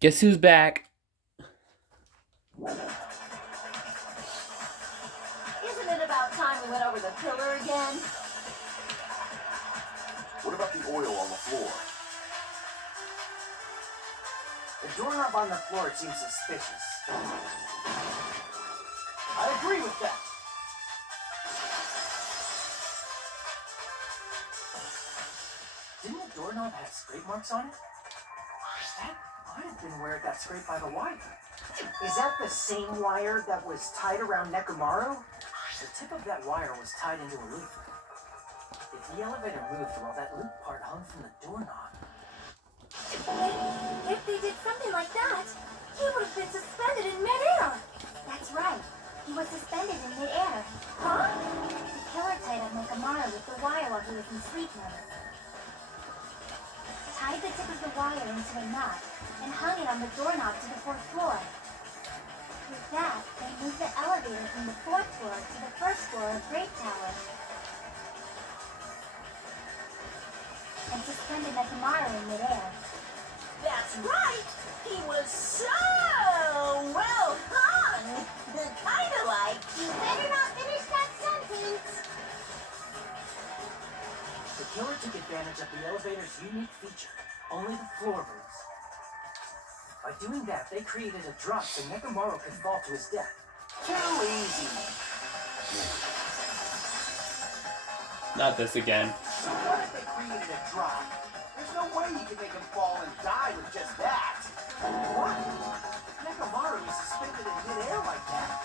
Guess who's back? Isn't it about time we went over the pillar again? What about the oil on the floor? The doorknob on the floor seems suspicious. I agree with that. Didn't the doorknob have scrape marks on it? That might have been where it got scraped by the wire. Is that the same wire that was tied around Nekomaru? The tip of that wire was tied into a loop. If the elevator moved, well, that loop part hung from the doorknob. If they did something like that, he would have been suspended in midair. That's right. He was suspended in midair. Huh? The killer tied up Nekomaru with the wire while he was in sleep mode. Tied the tip of the wire into a knot and hung it on the doorknob to the fourth floor. With that, they moved the elevator from the fourth floor to the first floor of Great Tower. And suspended Nekomaru in midair. That's right! He was so well hung! Kinda like... You better not finish that sentence! The killer took advantage of the elevator's unique feature, only the floor moves. By doing that, they created a drop so Nekomaru could fall to his death. Too easy! Not this again. So what if they created a drop? There's no way you can make him fall and die with just that. What? Nekomaru is suspended in midair like that.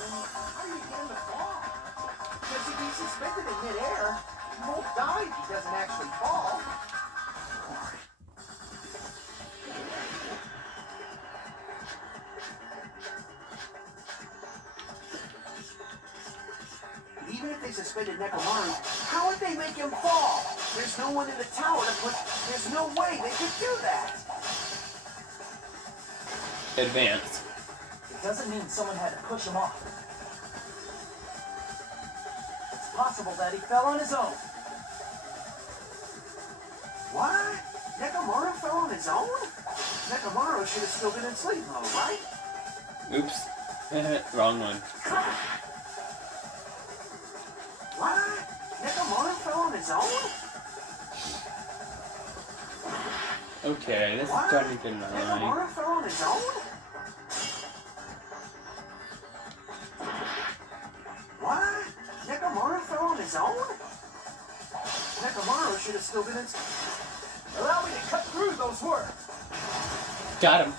Then how do you get him to fall? Because if he's suspended in midair, he won't die if he doesn't actually fall. Even if they suspended Nekomaru, how would they make him fall? There's no one in the tower to put... There's no way they could do that. Advance. It doesn't mean someone had to push him off. It's possible that he fell on his own. What? Nekomaru fell on his own? Nekomaru should have still been in sleep mode, right? Oops. Wrong one. What? Nekomaru fell on his own? Okay, this is What? starting to get annoying. Nekomaru fell on his own? What? Nekomaru fell on his own? Nekomaru should have still been in... Allow me to cut through those words. Got him.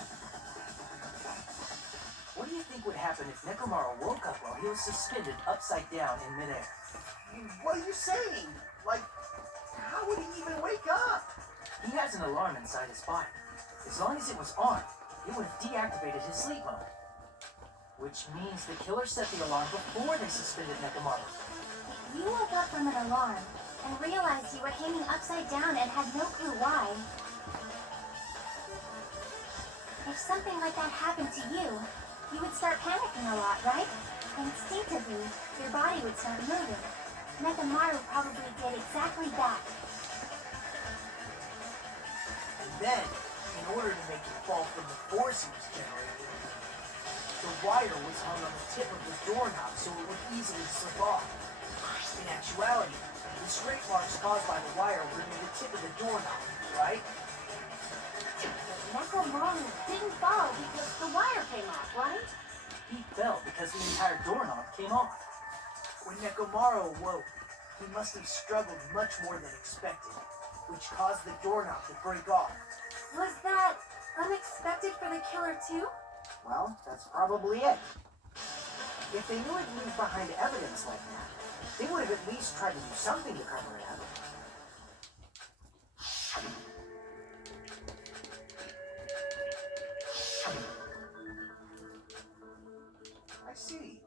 What do you think would happen if Nekomaru woke up while he was suspended upside down in midair? What are you saying? Like, how would he even wake up? He has an alarm inside his body. As long as it was on, it would have deactivated his sleep mode. Which means the killer set the alarm before they suspended Nekomaru. You woke up from an alarm and realized you were hanging upside down and had no clue why. If something like that happened to you, you would start panicking a lot, right? Instinctively, your body would start moving. Nekomaru probably did exactly that. And then, in order to make him fall from the force he was generating, the wire was hung on the tip of the doorknob so it would easily slip off. In actuality, the scrape marks caused by the wire were near the tip of the doorknob, right? Nekomaru didn't fall because the wire came off, right? He fell because the entire doorknob came off. When Nekomaru awoke, he must have struggled much more than expected, which caused the doorknob to break off. Was that unexpected for the killer too? Well, that's probably it. If they knew it leave behind evidence like that, they would have at least tried to do something to cover it up. I see.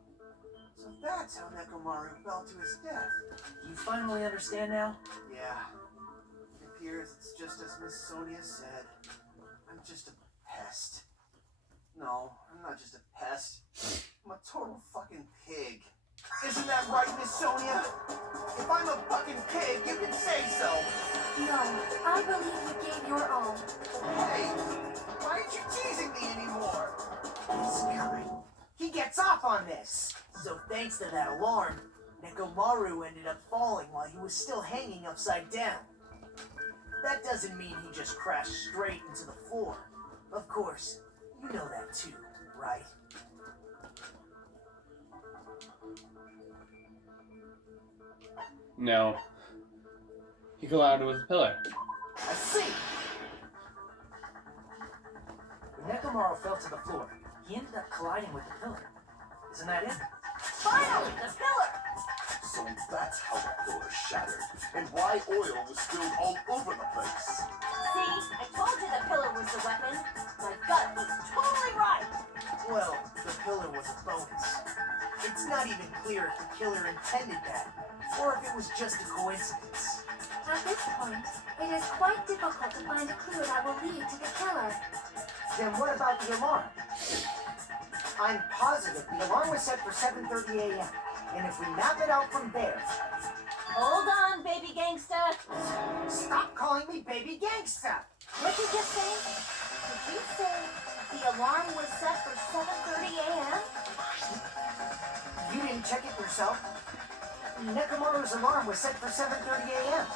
So that's how Nekomaru fell to his death. Do you finally understand now? Yeah. It appears it's just as Miss Sonia said. I'm just a pest. No, I'm not just a pest. I'm a total fucking pig. Isn't that right, Miss Sonia? If I'm a fucking pig, you can say so. No, I believe you gave your all. Hey, why did you tease on this. So thanks to that alarm, Nekomaru ended up falling while he was still hanging upside down. That doesn't mean he just crashed straight into the floor. Of course, you know that too, right? No. He collided with a pillar. I see! When Nekomaru fell to the floor, he ended up colliding with the pillar. Isn't that it? Finally, the pillar! So that's how the pillar shattered, and why oil was spilled all over the place. See, I told you the pillar was the weapon. My gut was totally right. Well, the pillar was a bonus. It's not even clear if the killer intended that, or if it was just a coincidence. At this point, it is quite difficult to find a clue that will lead to the killer. Then what about the alarm? I'm positive the alarm was set for 7:30 a.m. And if we map it out from there... Hold on, baby gangsta. Stop calling me baby gangsta! What'd you just say? Did you say the alarm was set for 7:30 a.m.? You didn't check it yourself? Nekomaru's alarm was set for 7:30 a.m.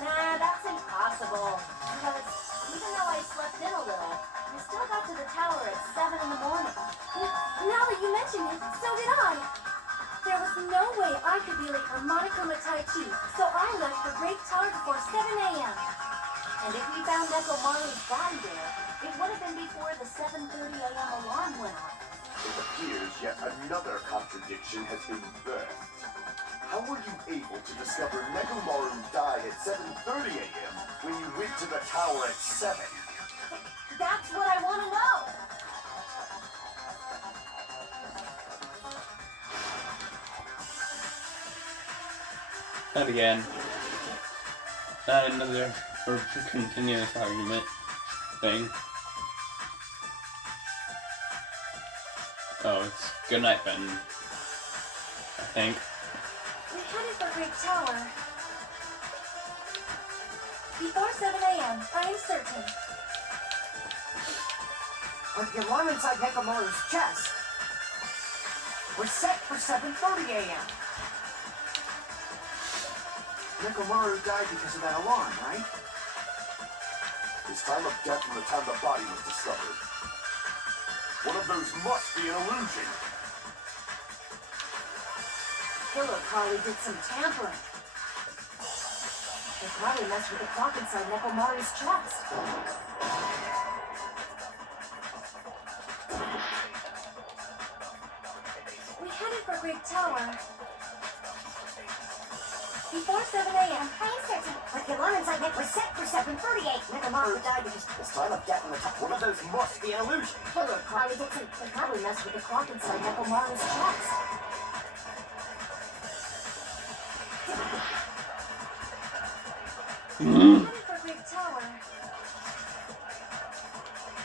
Nah, that's impossible. Because even though I slept in a little, I still got to the tower at 7 in the morning. Now that you mention it, so did I. There was no way I could be late for Monokuma Tai Chi, so I left the Great Tower before 7 a.m. And if we found Nekomaru's body there, it would have been before the 7:30 a.m. alarm went off. It appears yet another contradiction has been birthed. How were you able to discover Nekomaru died at 7:30 a.m. when you went to the tower at 7? That's what I want to know. Not again. Not another continuous argument thing. Oh, it's goodnight button. I think. We headed for Great Tower. Before 7 a.m., I am certain. But the alarm inside Nekomaru's chest was set for 7:30 a.m. Nekomaru died because of that alarm, right? His time of death from the time the body was discovered. One of those must be an illusion. Killer probably did some tampering. They probably messed with the clock inside Nekomaru's chest. We headed for Great Tower. Before 7 a.m., I am certain. But the alarm inside Nick was set for 7:30 a.m. Nekomaru died because His time of death from the time. One of those must be an illusion. Killer probably did some. They probably messed with the clock inside Nekomaru's chest. We headed for Great Tower.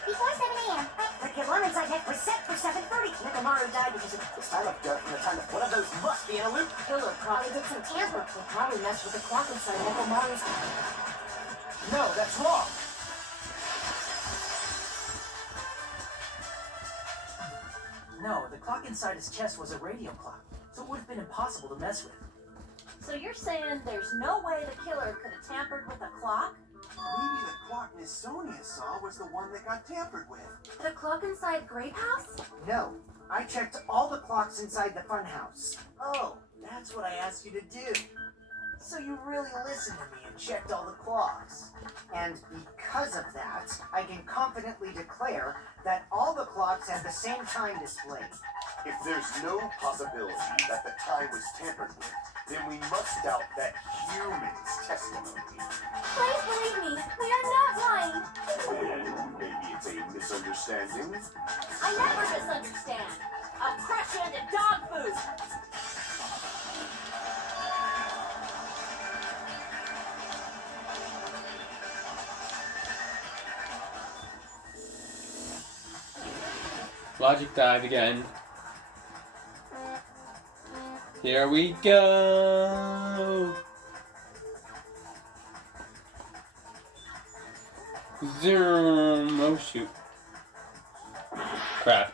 Before 7 a.m., But the alarm inside Nick was set for 7:30. Nekomaru died because His time of death from the time. One of those must be an illusion. Killer probably did some tampering. They probably messed with the clock inside Nekomaru's. No, that's wrong. No, the clock inside his chest was a radio clock, so it would have been impossible to mess with. So you're saying there's no way the killer could have tampered with a clock? Maybe the clock Miss Sonia saw was the one that got tampered with. The clock inside Grape House? No, I checked all the clocks inside the funhouse. Oh, that's what I asked you to do. So you really listened to me and checked all the clocks. And because of that, I can confidently declare that all the clocks have the same time display. If there's no possibility that the time was tampered with, then we must doubt that human's testimony. Please believe me, we are not lying. Then maybe it's a misunderstanding. I never misunderstand. A crash-handed dog food. Logic dive again. Here we go. Zoom. Oh shoot. Crap.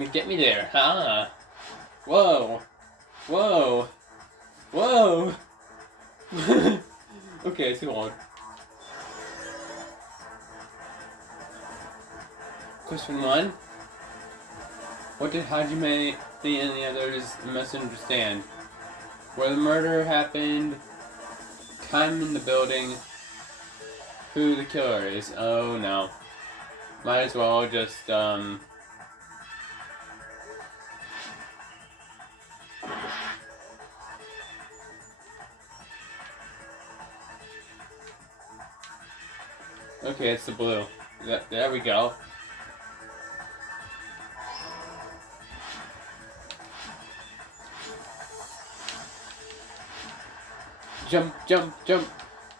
gonna get me there. Ha! Whoa! Whoa! Whoa! Okay, too long. Question 1. What did Hajime and the others misunderstand? Where the murder happened, time in the building, who the killer is. Oh no. Might as well just, okay, it's the blue. There we go. Jump, jump, jump,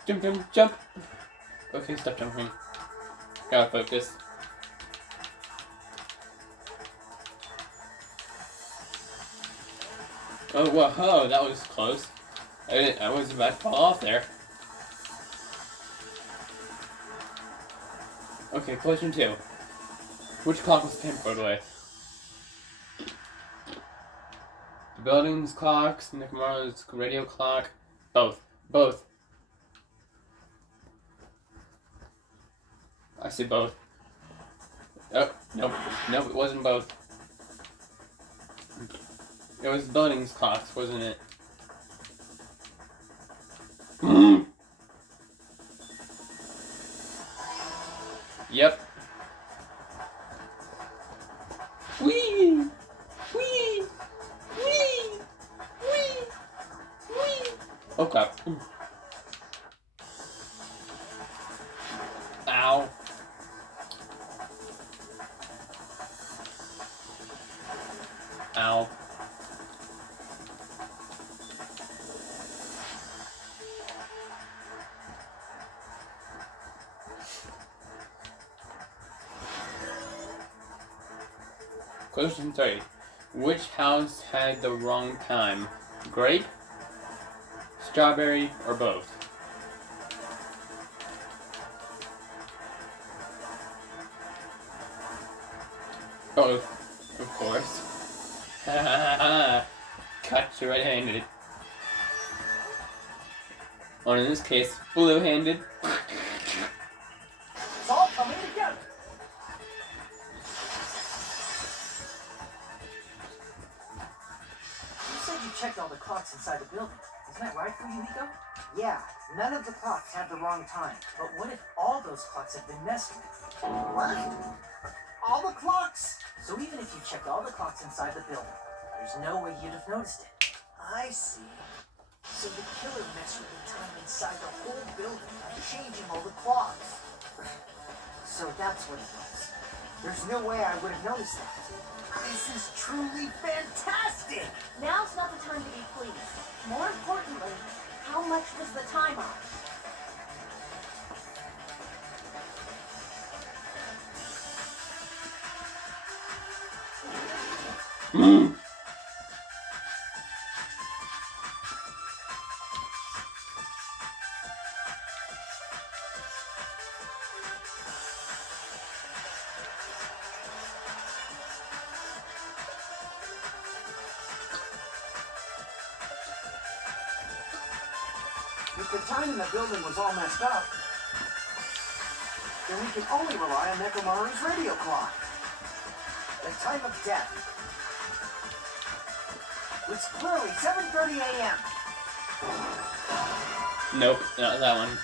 jump, jump, jump. Okay, stop jumping. Gotta focus. Oh, whoa, that was close. I was about to fall off there. Okay, question 2. Which clock was tampered with? The building's clocks, Nikomaru's radio clock. Both. Both. I see both. Oh, nope. Nope, it wasn't both. It was the building's clocks, wasn't it? Yep. Wee! Wee! Wee! Wee! Wee! Oh crap. Ow. Ow. Question 3. Which house had the wrong time? Grape, strawberry, or both? Both, of course. Caught you red-handed. Or in this case, blue-handed. It's all coming together. You said you checked all the clocks inside the building. Isn't that right, Fuyuhiko? Yeah, none of the clocks had the wrong time. But what if all those clocks had been messed with? What? All the clocks? So even if you checked all the clocks inside the building, there's no way you'd have noticed it. I see. So the killer messed with the time inside the whole building by changing all the clocks. So that's what it was. There's no way I would have noticed that. This is truly fantastic! Now's not the time to be pleased. More importantly, how much was the time off? If the time in the building was all messed up, then we can only rely on Nekomaru's radio clock. The time of death was clearly 7:30 a.m. Nope, not that one.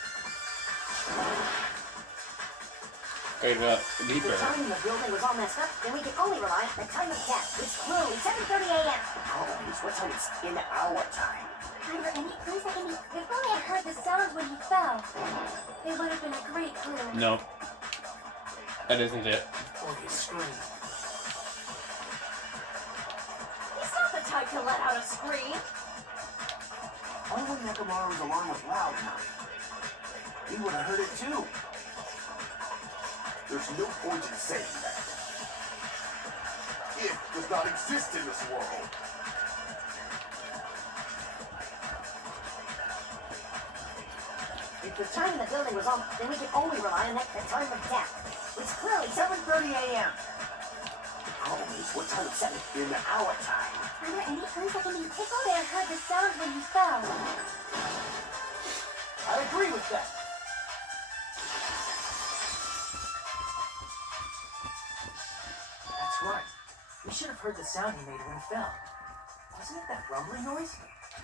Straight up, If deeper. the time in the building was all messed up, then we can only rely on the time of death, which clearly 7:30 a.m. Always, what time is in our time? However, any clues that can be... If only I heard the sound when he fell, it would have been a great clue. Nope. That isn't it. Or his scream. He's not the type to let out a scream. Only when Nekomaru's alarm was loud enough. He would have heard it too. There's no point in saying that. It does not exist in this world. If the time in the building was on, then we can only rely on the time of death, which clearly 7:30 a.m. Always, What time is it? In our time. Are there any toys that can be tickled? They heard the sound when you fell. I agree with that. That's right. We should have heard the sound he made when he fell. Wasn't it that rumbling noise?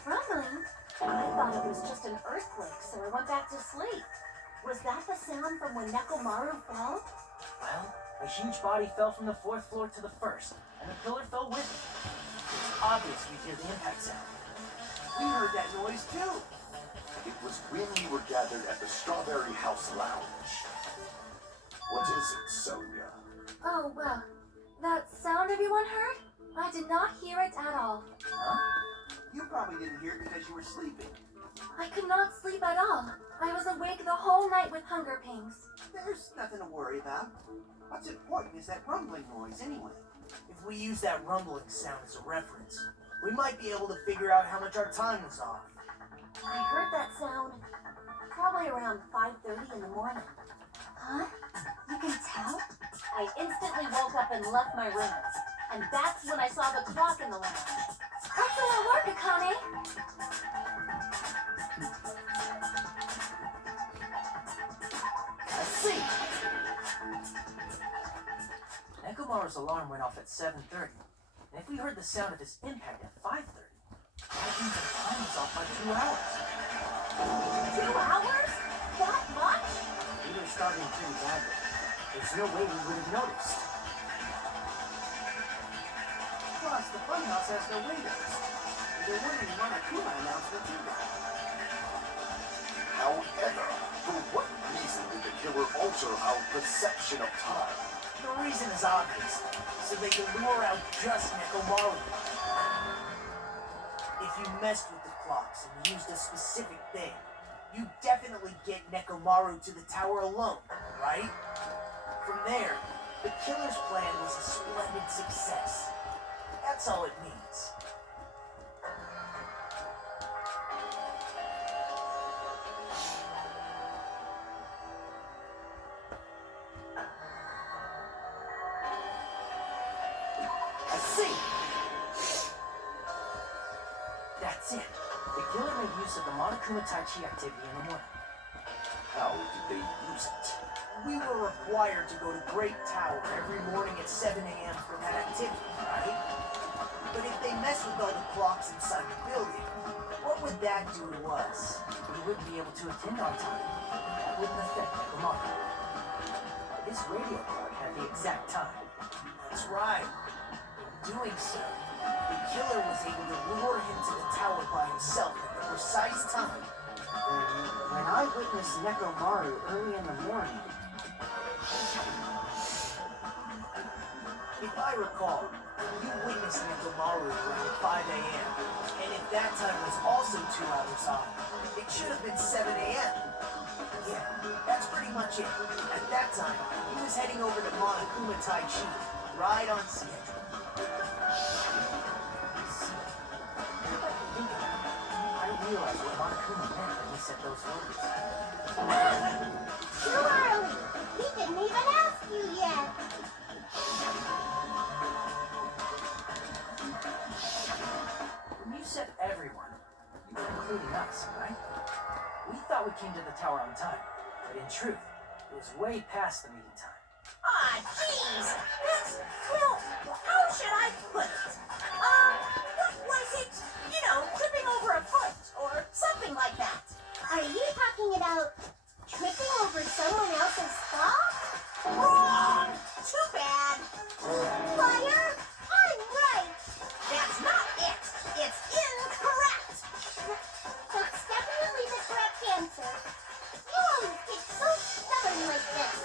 Rumbling? I thought it was just an earthquake, so I went back to sleep. Was that the sound from when Nekomaru fell? Well, a huge body fell from the 4th floor to the 1st, and the pillar fell with it. It's obvious we hear the impact sound. We heard that noise too. It was when we were gathered at the Strawberry House Lounge. What is it, Sonia? Oh, well, that sound everyone heard? I did not hear it at all. Huh? You probably didn't hear it because you were sleeping. I could not sleep at all. I was awake the whole night with hunger pangs. There's nothing to worry about. What's important is that rumbling noise anyway. If we use that rumbling sound as a reference, we might be able to figure out how much our time was off. I heard that sound probably around 5:30 in the morning. Huh? You can tell? I instantly woke up and left my room. And that's when I saw the clock in the lounge. Excellent work, Akane. Let's see. Nekomaru's alarm went off at 7:30, and if we heard the sound of his impact at 5:30, that means our time was off by 2 hours. 2 hours? That much? We were starting pretty badly. There's no way we would have noticed. Plus, the funhouse has no windows. There wouldn't be one Akuma announcement either. However, for what reason did the killer alter our perception of time? The reason is obvious, so they can lure out just Nekomaru. If you messed with the clocks and used a specific thing, you definitely get Nekomaru to the tower alone, right? From there, the killer's plan was a splendid success. That's all it means. I see. That's it. The killer made use of the Monokuma Tai Chi activity in the morning. How did they use it? We were required to go to Great Tower every morning at 7 a.m. for that activity, right? But if they mess with all the clocks inside the building, what would that do to us? We wouldn't be able to attend on time. That wouldn't affect Nekomaru. This radio card had the exact time. That's right. In doing so, the killer was able to lure him to the tower by himself at the precise time. When I witnessed Nekomaru early in the morning, If I recall, you witnessed Nekomaru around 5 a.m., and if that time was also 2 hours off, it should have been 7 a.m. Yeah, that's pretty much it. At that time, he was heading over to Monokuma Tai Chi, right on schedule. I realized what Monokuma meant when he said those words. Too early. He didn't even ask you yet. When you said everyone, you were including us, right? We thought we came to the tower on time, but in truth, it was way past the meeting time. Ah, jeez. That's, well, how should I put it? What was it? You know, tripping over a foot or something like that. Are you talking about tripping over someone else's thought? Wrong! Too bad. Liar! I'm right! That's not it. It's incorrect. That's definitely the correct answer. You always get so stubborn like this.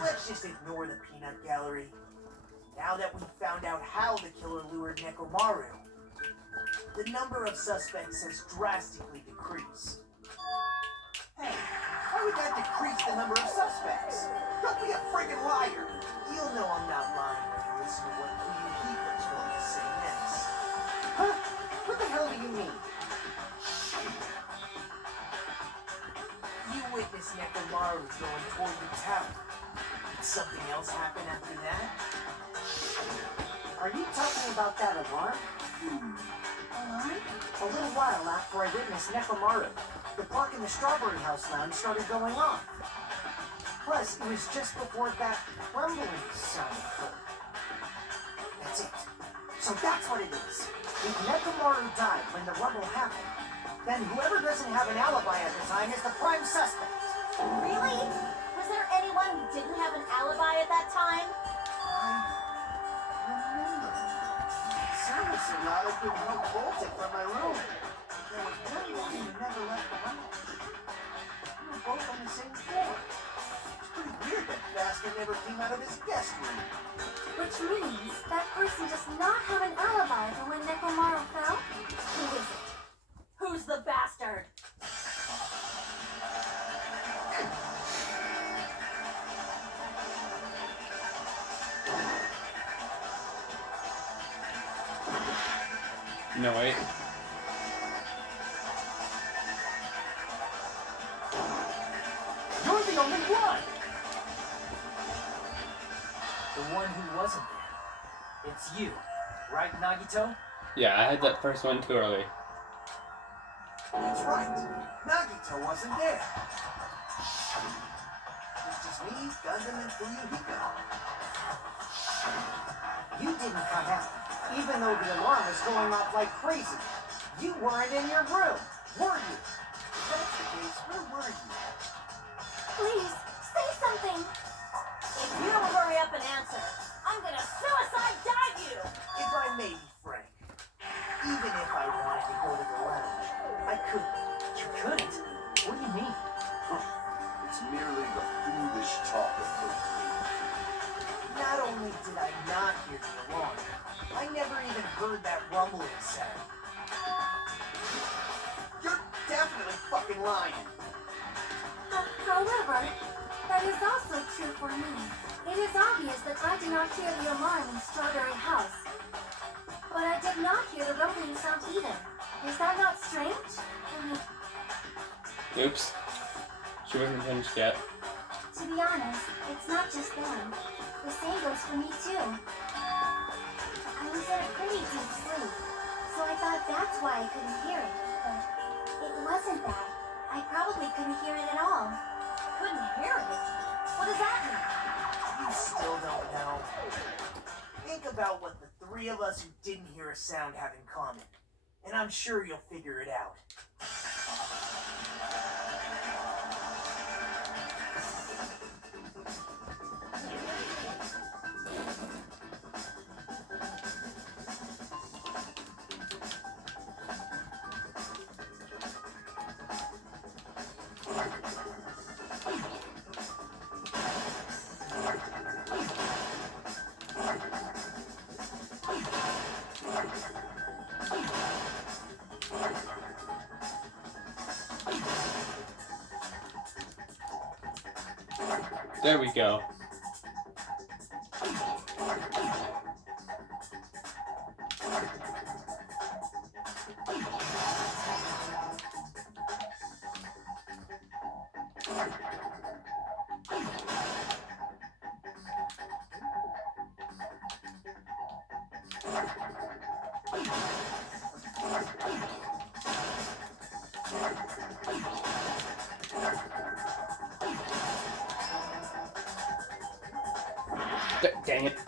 Let's just ignore the peanut gallery. Now that we've found out how the killer lured Nekomaru, the number of suspects has drastically decreased. Hey, how would that decrease the number of suspects? Don't be a friggin' liar. You'll know I'm not lying when you listen to what Kuyu Heaper's going to say next. huh? What the hell do you mean? You witnessed Nekomaru going toward the tower. Did something else happen after that? Are you talking about that alarm? Alarm? A little while after I witnessed Nekomaru, the clock in the Strawberry House lounge started going off. Plus, it was just before that rumbling sound occurred. That's it. So that's what it is. If Nekomaru died when the rumble happened, then whoever doesn't have an alibi at the time is the prime suspect. Really? Was there anyone who didn't have an alibi at that time? Remember, Samus and I had been bolted from my room. There was one woman who never left the house. We were both on the same floor. It's pretty weird that bastard never came out of his guest room. Which means that person does not have an alibi for when Nekomaru fell? Who is it? Who's the bastard? No, wait. You're the only one! The one who wasn't there. It's you, right, Nagito? Yeah, I had that first one too early. That's right. Nagito wasn't there. It's just me, Gundam, and Fuyuhiko. You didn't come out, even though the alarm was going off like crazy. You weren't in your room, were you? If that's the case, where were you? Please, say something. If you don't hurry up and answer, I'm gonna suicide dive you! If I may be frank, even if I wanted to go to the lounge, I couldn't. You couldn't? What do you mean? It's merely the foolish talk of the Not only did I not hear the alarm, I never even heard that rumbling sound. You're definitely fucking lying. However, that is also true for me. It is obvious that I did not hear the alarm in Strawberry House. But I did not hear the rumbling sound either. Is that not strange? I mean, Oops. She wasn't finished yet. to be honest, it's not just them. The same goes for me too. I was in a pretty deep sleep, so I thought that's why I couldn't hear it. But it wasn't that. I probably couldn't hear it at all. Couldn't hear it? What does that mean? You still don't know. Think about what the three of us who didn't hear a sound have in common, and I'm sure you'll figure it out. There we go. Dang it.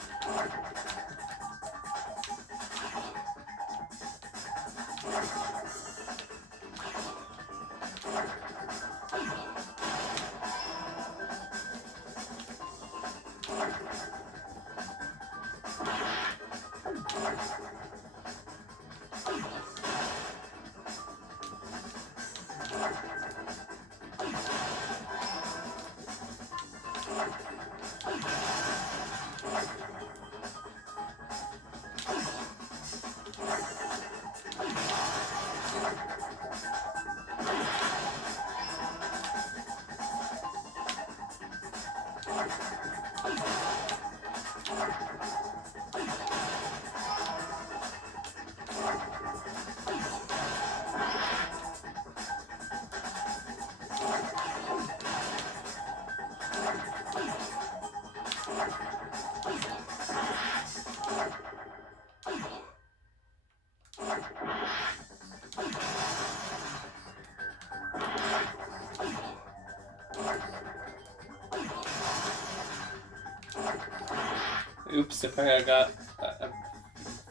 Oops, if I got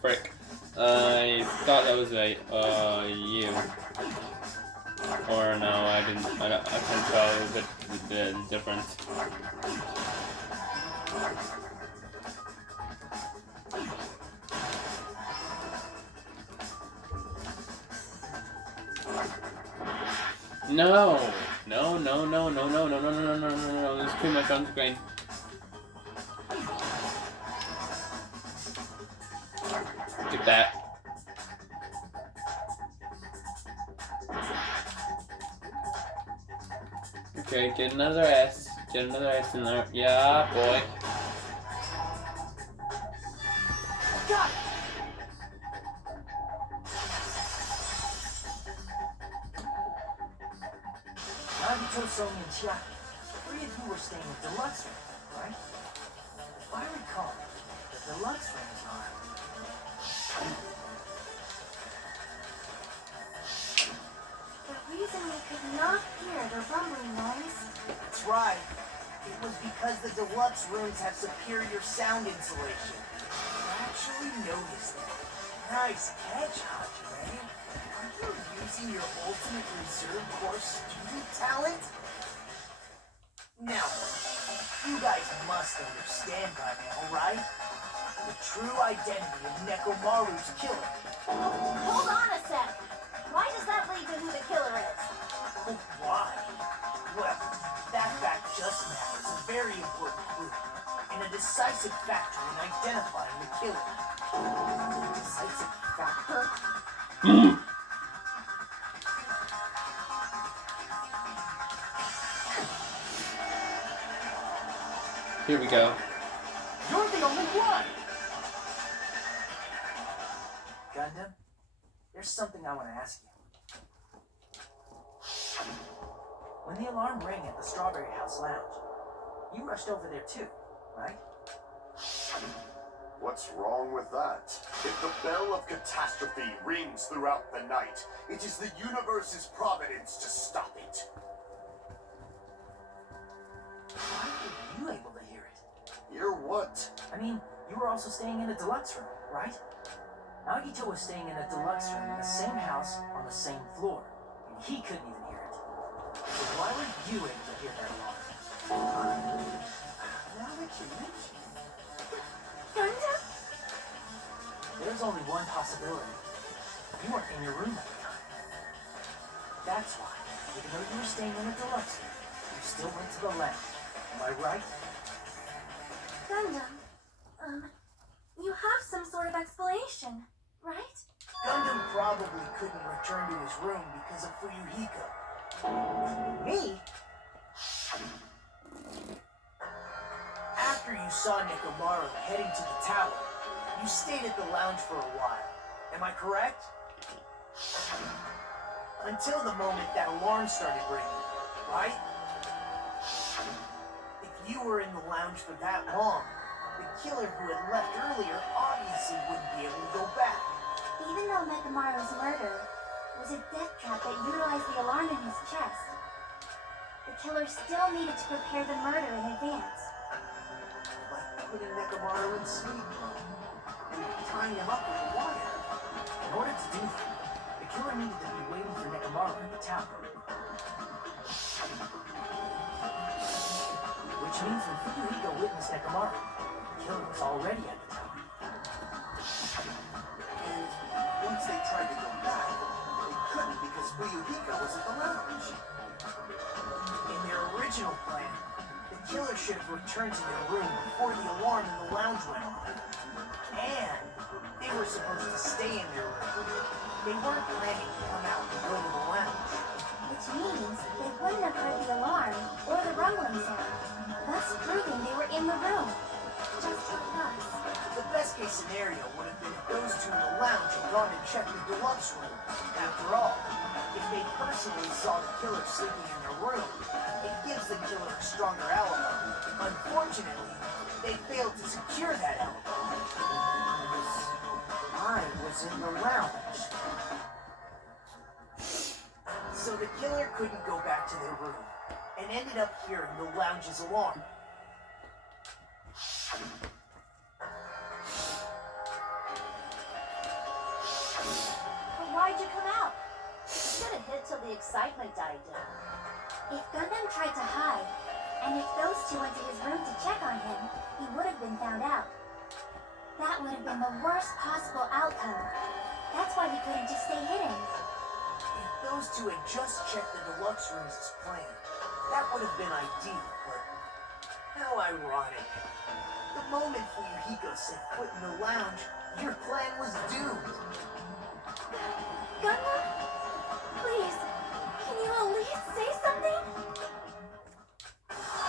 frick. I thought that was a you. Or no, I didn't. I couldn't tell the difference. No! No, no, no, no, no, no, no, no, no, no, no, no, there's too much on screen. Get that. Okay, get another S. Get another S in there. Yeah, boy. Got it! Nagito, Sony, and Chiaki. 3 of you were staying in deluxe room, right? If I recall, the deluxe rooms are... The reason we could not hear the rumbling noise. That's right. It was because the deluxe rooms have superior sound insulation. I actually noticed that. Nice catch, Hajime. Are you using your ultimate reserve corps student talent? Now, you guys must understand by now, right? The true identity of Nekomaru's killer. Hold on a sec. Why does that lead to who the killer is? Why? Well, that fact just now is a very important clue, and a decisive factor in identifying the killer. Decisive factor? Here we go. You're the only one! Gundam, there's something I want to ask you. When the alarm rang at the Strawberry House Lounge, you rushed over there too, right? What's wrong with that? If the bell of catastrophe rings throughout the night, it is the universe's providence to stop it. Why were you able to hear it? Hear what? I mean, you were also staying in a deluxe room, right? Nagito was staying in a deluxe room in the same house on the same floor, and he couldn't even hear it. So why were you able to hear that alarm? Now that you mention it, Gundam? there's only one possibility. You weren't in your room at the time. That's why, even though you were staying in a deluxe room, you still went to the lounge. Am I right? Gundam, you have some sort of explanation, right? Gundam probably couldn't return to his room because of Fuyuhiko. Me? After you saw Nekomaru heading to the tower, you stayed at the lounge for a while. Am I correct? Until the moment that alarm started ringing, right? If you were in the lounge for that long, the killer who had left earlier obviously wouldn't be able to go back. Even though Nekomaru's murder was a death trap that utilized the alarm in his chest, the killer still needed to prepare the murder in advance. Like putting Nekomaru in sleep mode and tying him up with a wire. In order to do that, the killer needed to be waiting for Nekomaru in the tower. Which means when Fuyuhiko witnessed Nekomaru, the killer was already at the tower. And once they tried to go back, they couldn't because Fuyuhiko was at the lounge. In their original plan, the killer should have returned to their room before the alarm in the lounge went off. And they were supposed to stay in their room. They weren't planning to come out and go to the lounge. Which means they wouldn't have heard the alarm or the rumbling sound, thus proving they were in the room, just like us. The best case scenario would have been if those two in the lounge had gone and checked the deluxe room. After all, if they personally saw the killer sleeping in their room, it gives the killer a stronger alibi. Unfortunately, they failed to secure that alibi. Because I was in the lounge. So the killer couldn't go back to their room, and ended up hearing the lounge's alarm. did you come out? Should have hid till the excitement died down. If Gundam tried to hide, and if those two went to his room to check on him, he would have been found out. That would have been the worst possible outcome. That's why he couldn't just stay hidden. If those two had just checked the deluxe rooms as planned, that would have been ideal, but how ironic. The moment Fuyuhiko set foot in the lounge, your plan was doomed. Gundam? Please, can you at least say something?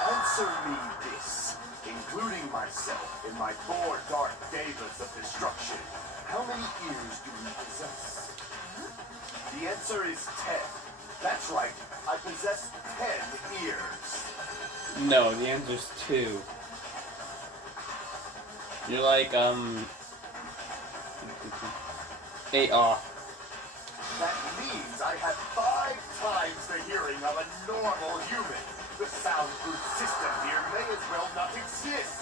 Answer me this, including myself in my 4 dark devas of destruction. How many ears do we possess? The answer is 10. That's right, I possess 10 ears. No, the answer's 2. You're like, 8 off. That means I have 5 times the hearing of a normal human. The soundproof system here may as well not exist.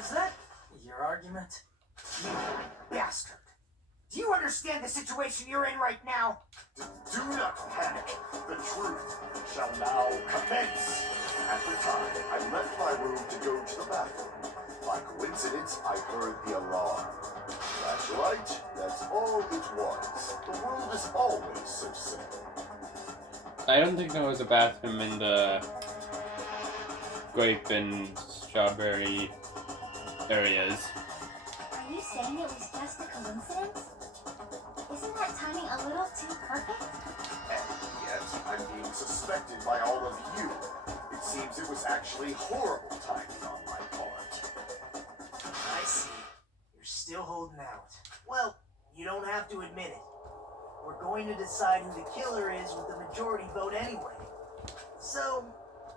Is that your argument? You bastard. Do you understand the situation you're in right now? Do not panic. The truth shall now commence. At the time, I left my room to go to the bathroom. By coincidence, I heard the alarm. That's right. That's all it was. The world is always so simple. I don't think there was a bathroom in the grape and strawberry areas. Are you saying it was just a coincidence? Isn't that timing a little too perfect? And yet, I'm being suspected by all of you. It seems it was actually horrible timing on my part. I see. You're still holding out. Well, you don't have to admit it. We're going to decide who the killer is with the majority vote anyway. So,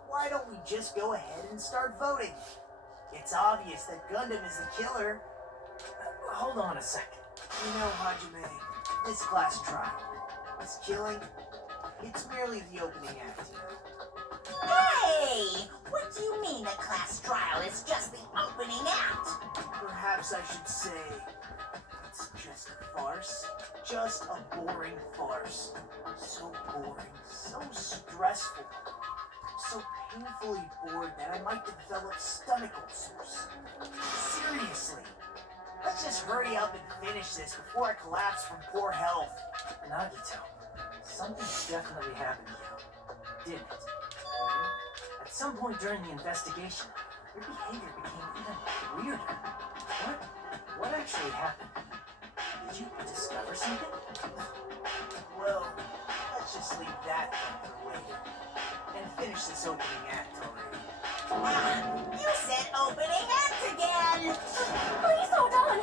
why don't we just go ahead and start voting? It's obvious that Gundam is the killer. Hold on a second. You know, Hajime, this class trial, this killing, it's merely the opening act here. Hey! What do you mean a class trial is just the opening act? Perhaps I should say it's just a farce. Just a boring farce. So boring, so stressful, so painfully bored that I might develop stomach ulcers. Seriously, let's just hurry up and finish this before I collapse from poor health. Nagito, something definitely happened to you, didn't it? At some point during the investigation, your behavior became even weirder. What actually happened? Did you discover something? Well, let's just leave that for later. And finish this opening act already. You said opening act again! Please hold on!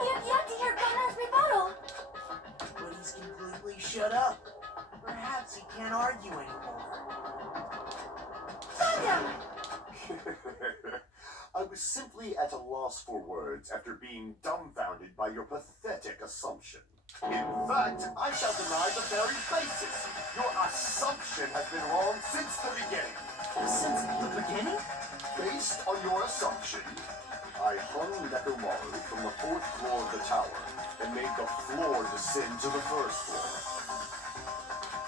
We have yet to hear Gundam's rebuttal! But he's completely shut up. Perhaps he can't argue anymore. Gundam! I was simply at a loss for words after being dumbfounded by your pathetic assumption. In fact, I shall deny the very basis. Your assumption has been wrong since the beginning. Since the beginning? Based on your assumption, I hung Nekomaru from the 4th floor of the tower and made the floor descend to the 1st floor.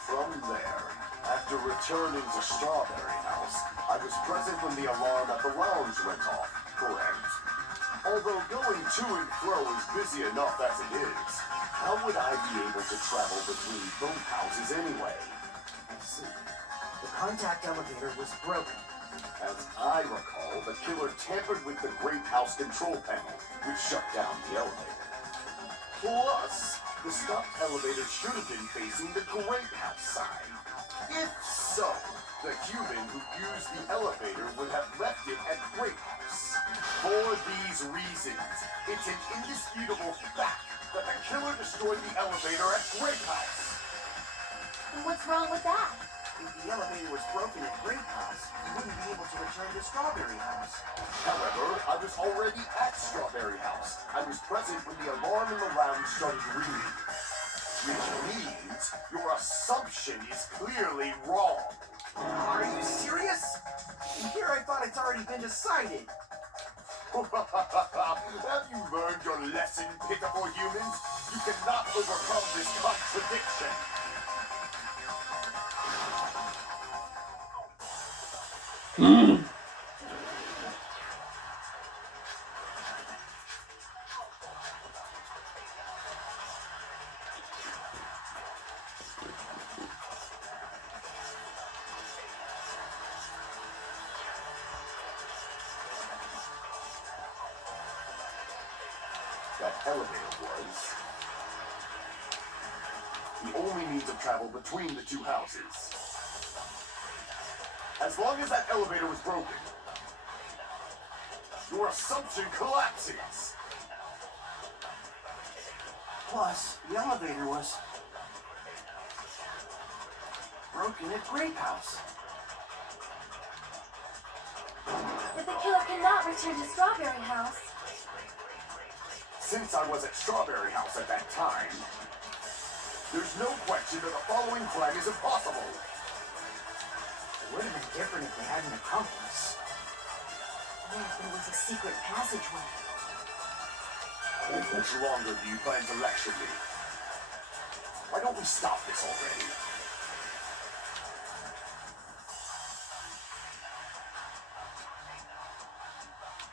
From there, after returning to Strawberry House, I was present when the alarm at the lounge went off, correct? Although going to and fro is busy enough as it is, how would I be able to travel between both houses anyway? I see. The contact elevator was broken. As I recall, the killer tampered with the Grape House control panel, which shut down the elevator. Plus, the stopped elevator should have been facing the Grape House side. If so, the human who used the elevator would have left it at Grape House. For these reasons, it's an indisputable fact that the killer destroyed the elevator at Grape House. And what's wrong with that? If the elevator was broken at Grape House, you wouldn't be able to return to Strawberry House. However, I was already at Strawberry House. I was present when the alarm in the lounge started ringing. Which means your assumption is clearly wrong. Are you serious? Here I thought it's already been decided. Have you learned your lesson, pitiful humans? You cannot overcome this contradiction. That elevator was the only means of travel between the two houses. As long as that elevator was broken, your assumption collapses. Plus, the elevator was broken at Grape House. But the killer cannot return to Strawberry House. Since I was at Strawberry House at that time, there's no question that the following crime is impossible. It would have been different if they had an accomplice. What if there was a secret passageway? How much longer do you plan to lecture me? Why don't we stop this already?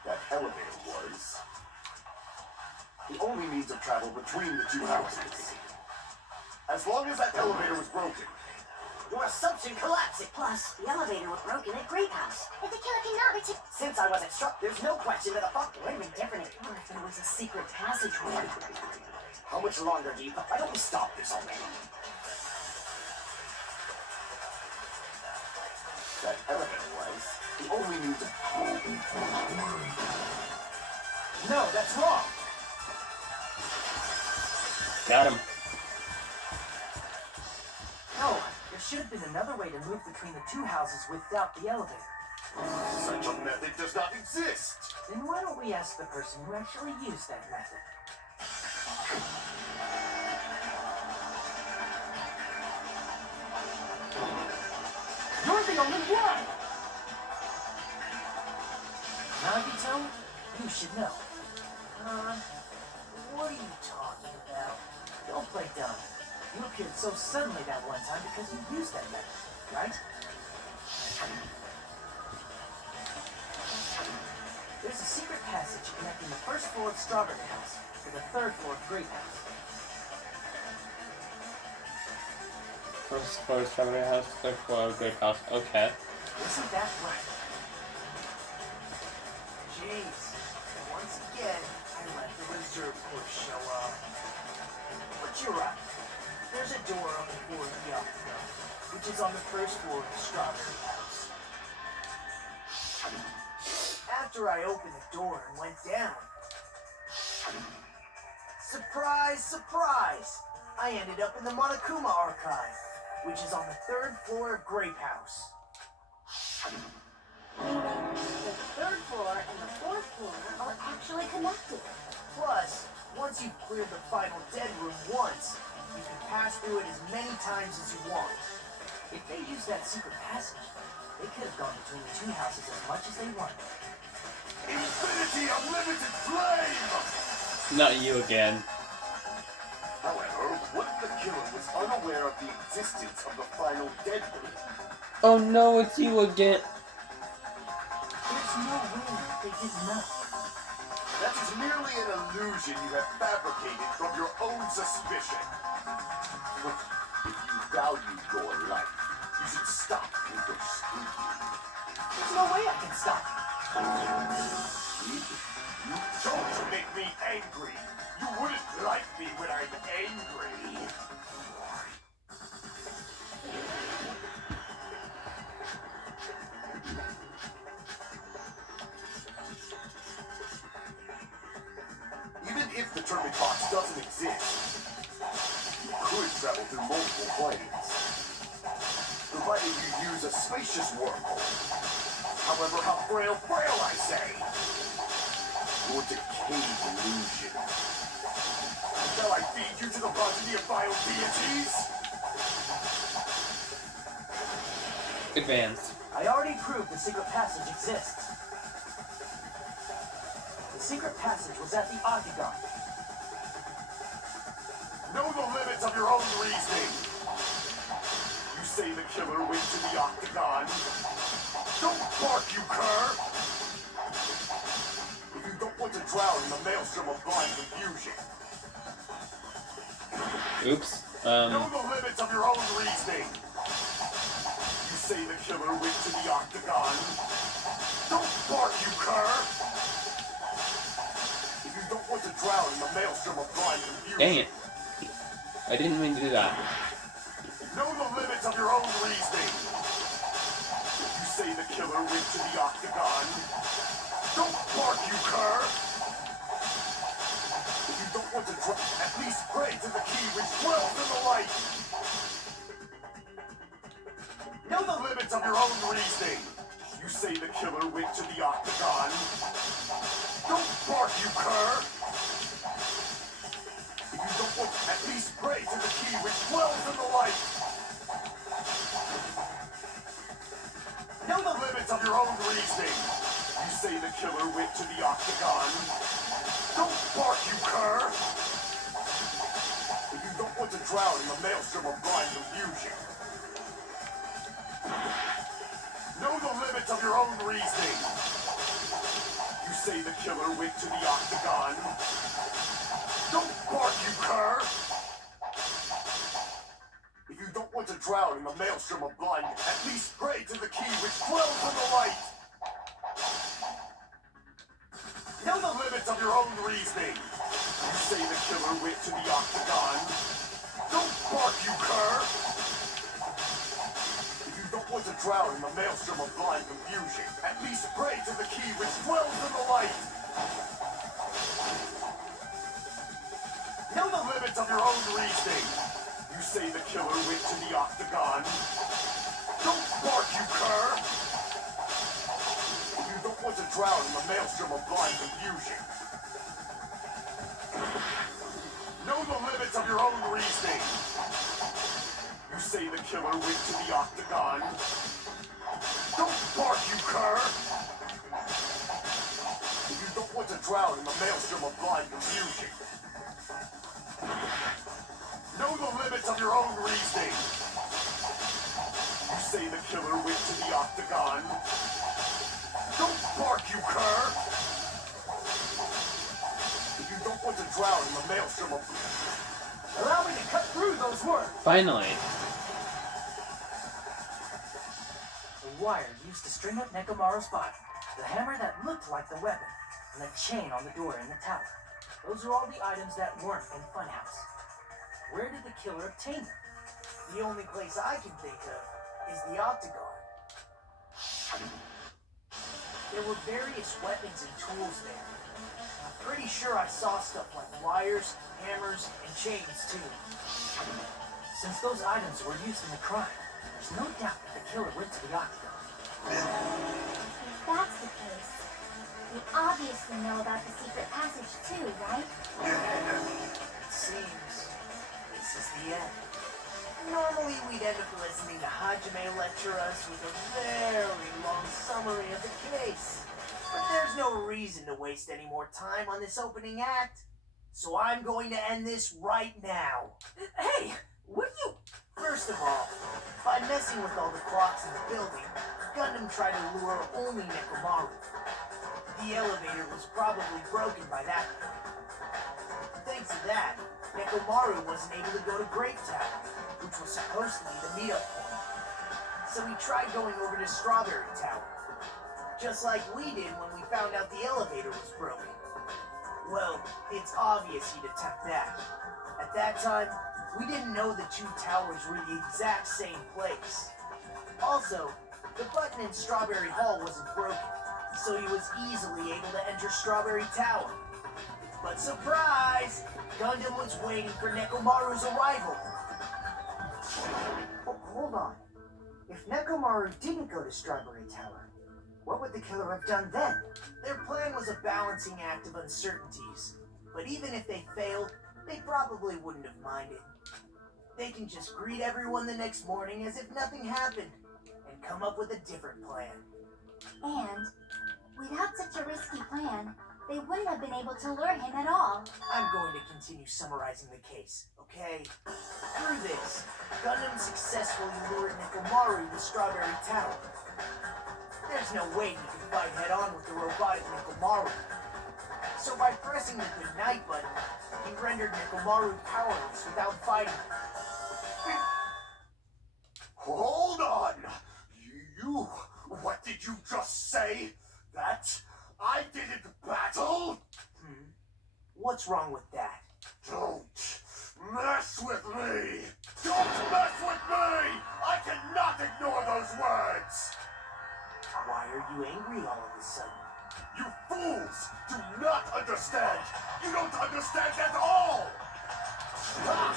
That elevator was the only means of travel between the two houses. As long as that elevator was broken, Your assumption collapsing. Plus, the elevator was broken at Grape House. But the killer cannot return. Since I wasn't struck, there's no question that a fuck would have been different. What if there was a secret passageway? How much longer do you? why don't we stop this already? That elevator was the only means of... No, that's wrong. Got him. No, there should have been another way to move between the two houses without the elevator. Such a method does not exist. Then why don't we ask the person who actually used that method? You're the only one! Nagito, you should know. What are you talking about? Don't play dumb. You appeared so suddenly that one time because you used that method, right? There's a secret passage connecting the first floor of Strawberry House to the third floor of Grape House. First floor, Strawberry House, third floor, Grape House. Okay. Isn't that right? Jeez. Once again, I let the reserve force show up. But you're right. There's a door on the floor of the opera, which is on the first floor of the Strawberry House. After I opened the door and went down, surprise, surprise! I ended up in the Monokuma archive, which is on the third floor of Grape House. Meaning the third floor and the fourth floor are actually connected. Plus, once you've cleared the final dead room once, you can pass through it as many times as you want. If they used that secret passage, they could have gone between the two houses as much as they wanted. Infinity Unlimited Flame! Not you again. However, what if the killer was unaware of the existence of the final dead room? Oh no, it's you again. There's no way they didn't know. That is merely an illusion you have fabricated from your own suspicion. If you value your life, you should stop with your speaking. There's no way I can stop. You don't make me angry. You wouldn't like me when I'm angry. Even if the tournament box doesn't exist, you could travel through multiple planes, provided you use a spacious wormhole. However, how frail, I say! Your decayed illusion. Shall I feed you to the progeny of vile deities? Advance. I already proved the secret passage exists. secret passage was at the Octagon. Know the limits of your own reasoning. You say the killer went to the Octagon. Don't bark, you cur! If you don't want to drown in the maelstrom of blind confusion. Oops. Know the limits of your own reasoning. You say the killer went to the Octagon. Don't bark, you cur! If you don't want to drown in the maelstrom of blind confusion. Dang it. I didn't mean to do that. Know the limits of your own reasoning. You say the killer went to the Octagon. Don't bark, you cur! If you don't want to drop, at least pray to the key which dwells in the light. Know the limits of your own reasoning. You say the killer went to the Octagon. Don't bark, you cur! If you don't want, at least pray to the key which dwells in the light. Know the limits of your own reasoning. You say the killer went to the Octagon. Don't bark, you cur! If you don't want to drown in the maelstrom of blind confusion. Know the limits of your own reasoning. You say the killer went to the Octagon. Don't bark, you cur! If you don't want to drown in the maelstrom of blind, at least pray to the key which dwells in the light. Know the limits of your own reasoning. You say the killer went to the Octagon. Don't bark, you cur! If you don't want to drown in the maelstrom of blind confusion, at least pray to the key which dwells in the light. Know the limits of your own reasoning. You say the killer went to the Octagon. Don't bark, you cur! If you don't want to drown in the maelstrom of blind confusion. Know the limits of your own reasoning. You say the killer went to the Octagon. Don't bark, you cur! If you don't want to drown in the maelstrom of blind confusion. Know the limits of your own reasoning. You say the killer went to the Octagon. Don't bark, you cur! If you don't want to drown in the maelstrom of... Allow me to cut through those words. Finally. The wire used to string up Nekomaru's body, the hammer that looked like the weapon, and the chain on the door in the tower. Those are all the items that weren't in Funhouse. Where did the killer obtain them? The only place I can think of is the Octagon. There were various weapons and tools there. I'm pretty sure I saw stuff like wires, hammers, and chains too. Since those items were used in the crime, there's no doubt that the killer went to the Octagon. If that's the case, you obviously know about the secret passage too, right? It seems this is the end. Normally we'd end up listening to Hajime lecture us with a very long summary of the case. But there's no reason to waste any more time on this opening act. So I'm going to end this right now. Hey, what are you... First of all, by messing with all the clocks in the building, Gundam tried to lure only Nekomaru. The elevator was probably broken by that point. Thanks to that, Nekomaru wasn't able to go to Great Tower, which was supposed to be the meetup point. So he tried going over to Strawberry Tower, just like we did when we found out the elevator was broken. Well, it's obvious he'd attempt that. At that time, we didn't know the two towers were the exact same place. Also, the button in Strawberry Hall wasn't broken, so he was easily able to enter Strawberry Tower. But surprise! Gundam was waiting for Nekomaru's arrival. Oh, hold on. If Nekomaru didn't go to Strawberry Tower, what would the killer have done then? Their plan was a balancing act of uncertainties, but even if they failed, they probably wouldn't have minded. They can just greet everyone the next morning as if nothing happened, and come up with a different plan. And, without such a risky plan, they wouldn't have been able to lure him at all. I'm going to continue summarizing the case, okay? Through this, Gundam successfully lured Nekomaru to Strawberry Tower. There's no way he can fight head-on with the robotic Nekomaru. So by pressing the goodnight button, he rendered Nekomaru powerless without fighting. Hold on! You... What did you just say? That I didn't battle? What's wrong with that? Don't mess with me! Don't mess with me! I cannot ignore those words! Why are you angry all of a sudden? You fools do not understand! You don't understand at all! Ha!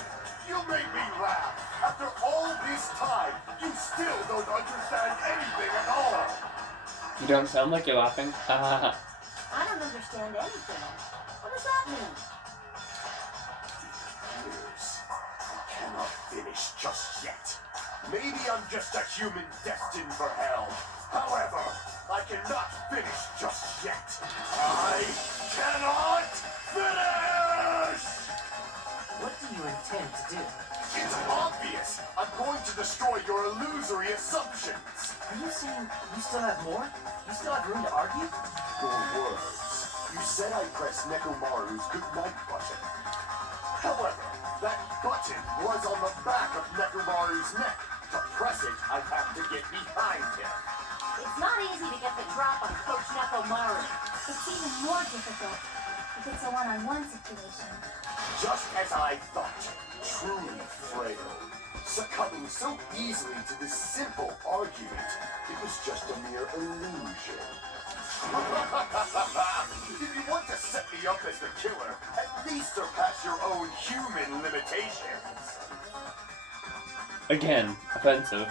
You made me laugh! After all this time, you still don't understand anything at all! You don't sound like you're laughing. I don't understand anything. What does that mean? Years. I cannot finish just yet. Maybe I'm just a human destined for hell. However, I cannot finish just yet. I cannot finish! What do you intend to do? It's obvious. I'm going to destroy your illusory assumptions. Are you saying you still have more? You still have room to argue? Your words. You said I pressed Nekomaru's goodnight button. However, that button was on the back of Nekomaru's neck. To press it, I'd have to get behind him. It's not easy to get the drop on Coach Nekomaru. It's even more difficult if it's a one-on-one situation. Just as I thought, truly frail. Succumbing so easily to this simple argument, it was just a mere illusion. If you want to set me up as the killer, at least surpass your own human limitations. Again, offensive.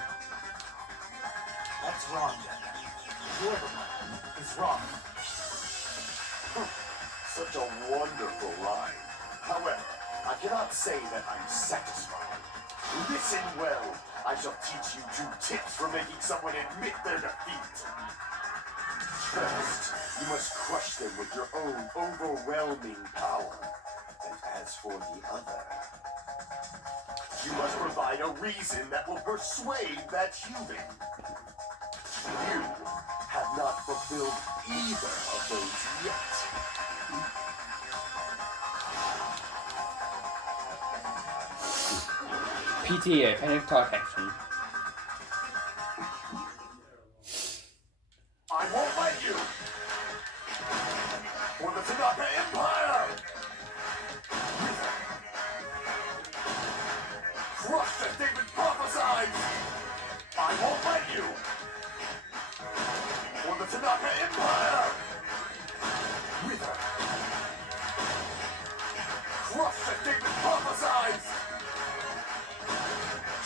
That's wrong, Gundam. Whoever is wrong. Such a wonderful line. However, I cannot say that I'm satisfied. Listen well. I shall teach you 2 tips for making someone admit their defeat. First, you must crush them with your own overwhelming power. And as for the other, you must provide a reason that will persuade that human. You have not fulfilled either of those yet. PTA, Panic Talk Action. I won't let you! For the Tanaka Empire! Crush as David prophesied! I won't let you! For the Tanaka Empire! Wither! Crush as David prophesied!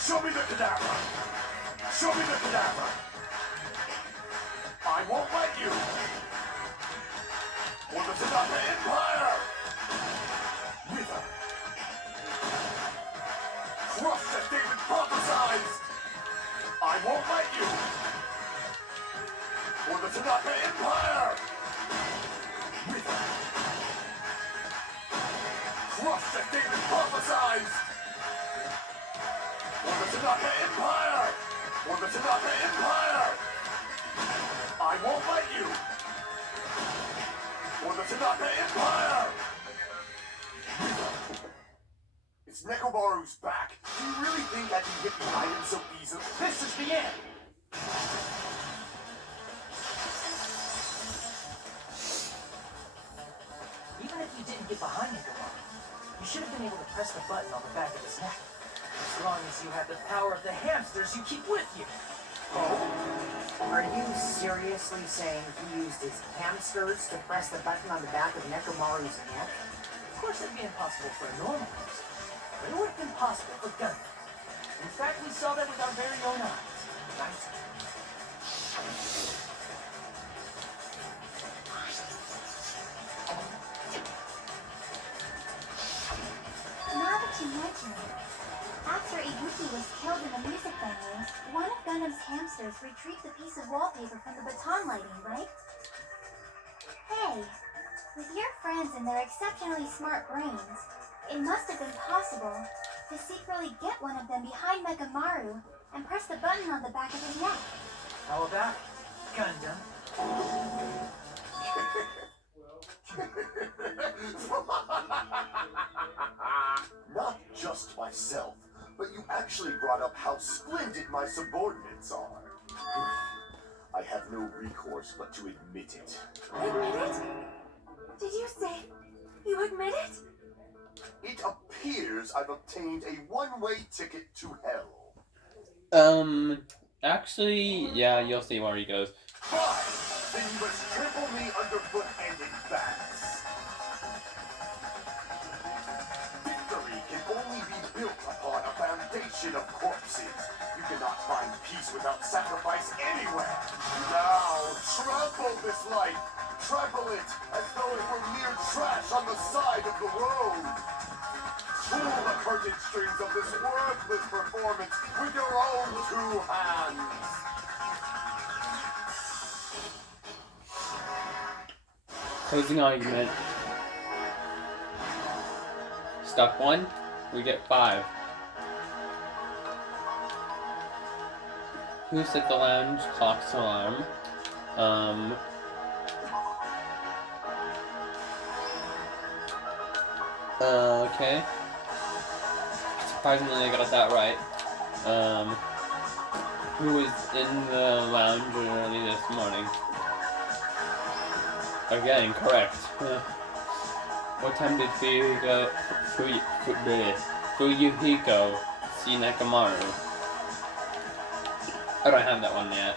Show me the cadaver! Show me the cadaver! I won't let you! For the Tanaka Empire! Wither! Crush as David prophesied! I won't let you! For the Tanaka Empire! Wither! Crush as David prophesied! For the Tanaka Empire! For the Tanaka Empire! I won't let you! For the Tanaka Empire! It's Nekomaru's back. Do you really think I can get behind him so easily? This is the end! Even if you didn't get behind Nekomaru, you should have been able to press the button on the back of his neck. As long as you have the power of the hamsters you keep with you. Are you seriously saying he used his hamsters to press the button on the back of Nekomaru's neck? Of course it'd be impossible for a normal person, but it would have been possible for Gundam. In fact, we saw that with our very own eyes. Right? Now that you mention it, after Ibuki was killed in the music venue, one of Gundam's hamsters retrieved a piece of wallpaper from the baton lighting, right? Hey, With your friends and their exceptionally smart brains, it must have been possible to secretly get one of them behind Megamaru and press the button on the back of his neck. How about it, Gundam? Not just myself, but you actually brought up how splendid my subordinates are. I have no recourse but to admit it. Admit it? Did you say you admit it? It appears I've obtained a one-way ticket to hell. Actually, yeah, you'll see where he goes. Fine! Then you must trample me underfoot and advance. Victory can only be built upon a foundation of corpses. You cannot find peace without sacrifice anywhere. Now, trample this life. Trample it as though it were mere trash on the side of the road. Pull the curtain strings of this worthless performance with your own two hands. Closing argument. Step 1, we get 5. Who set the lounge clock's alarm? Okay. Surprisingly, I got that right. Who was in the lounge early this morning? Again, correct. What time did Fuyuhiko see Nekamaru? I don't have that one yet.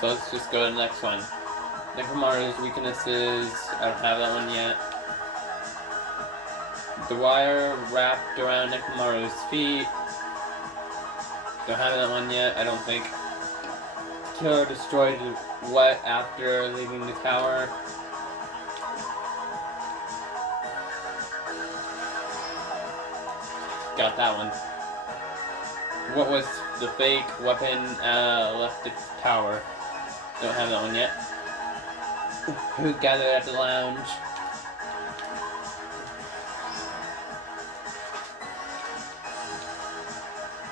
So let's just go to the next one. Nekamaru's weaknesses, I don't have that one yet. The wire wrapped around Nekamaru's feet. Don't have that one yet, I don't think. Killer destroyed what after leaving the tower? Got that one. What was the fake weapon left its tower? Don't have that one yet. Who gathered at the lounge?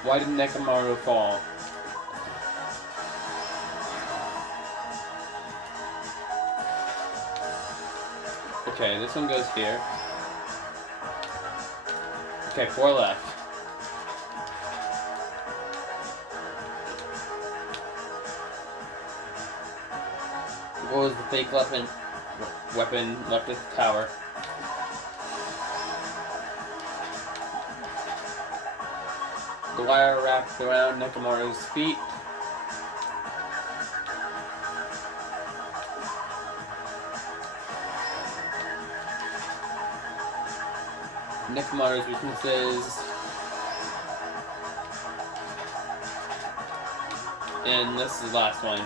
Why did Nekamaru fall? Okay, this one goes here. Okay, 4 left. What was the fake weapon left at the tower? The wire wrapped around Nekamaru's feet. Nekamaru's weaknesses. And this is the last one.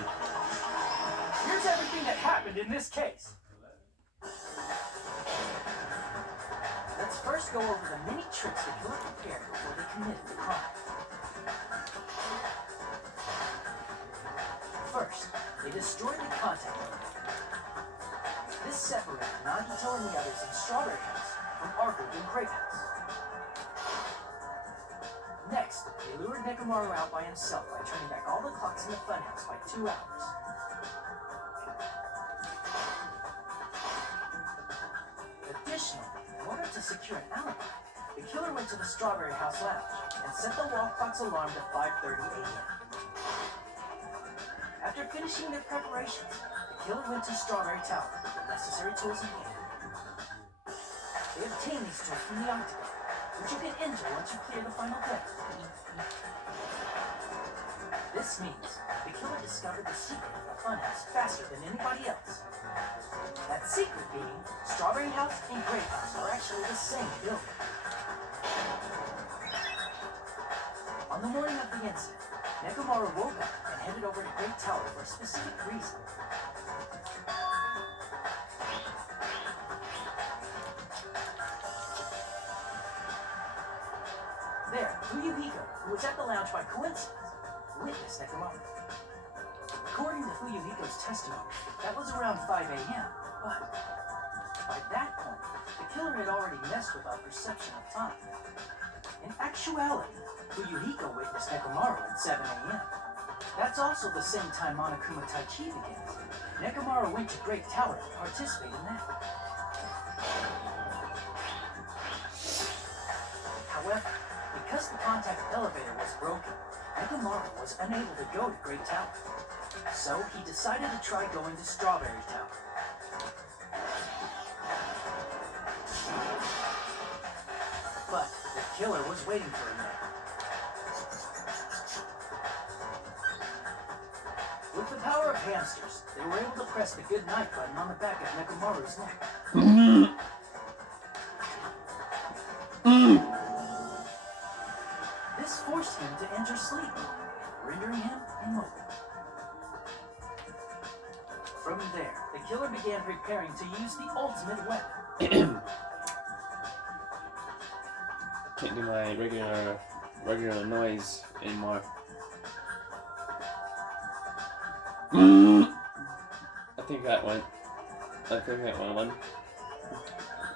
Here's everything that happened in this case. Let's first go over the many tricks the killer prepared before they committed the crime. First, they destroyed the contact link. This separated Nagito and the others in Strawberry House from Arthur and Grape House. Next, they lured Nekamaru out by himself by turning back all the clocks in the funhouse by 2 hours. Additionally, in order to secure an alibi, the killer went to the Strawberry House lounge and set the wall clock's alarm to 5:30 a.m. After finishing their preparations, the killer went to Strawberry Tower with the necessary tools in hand. They obtained these tools from the octagon, which you can enter once you clear the final deck. This means the killer discovered the secret of the funhouse faster than anybody else. That secret being, Strawberry House and Grape House are actually the same building. On the morning of the incident, Nekamaru woke up and headed over to Great Tower for a specific reason. There, Fuyuhiko, who was at the lounge by coincidence, witnessed Nekamaru. According to Fuyuhiko's testimony, that was around 5 a.m., But by that point, the killer had already messed with our perception of time. In actuality, Fuyuhiko witnessed Nekomaru at 7 a.m. That's also the same time Monokuma Tai Chi begins. Nekomaru went to Great Tower to participate in that. However, because the contact elevator was broken, Nekomaru was unable to go to Great Tower. So he decided to try going to Strawberry Tower. But the killer was waiting for him there. With the power of hamsters, they were able to press the good night button on the back of Nekomaru's neck. This forced him to enter sleep, rendering him immobile. From there, the killer began preparing to use the ultimate weapon. Can't do my regular noise anymore. I think that one.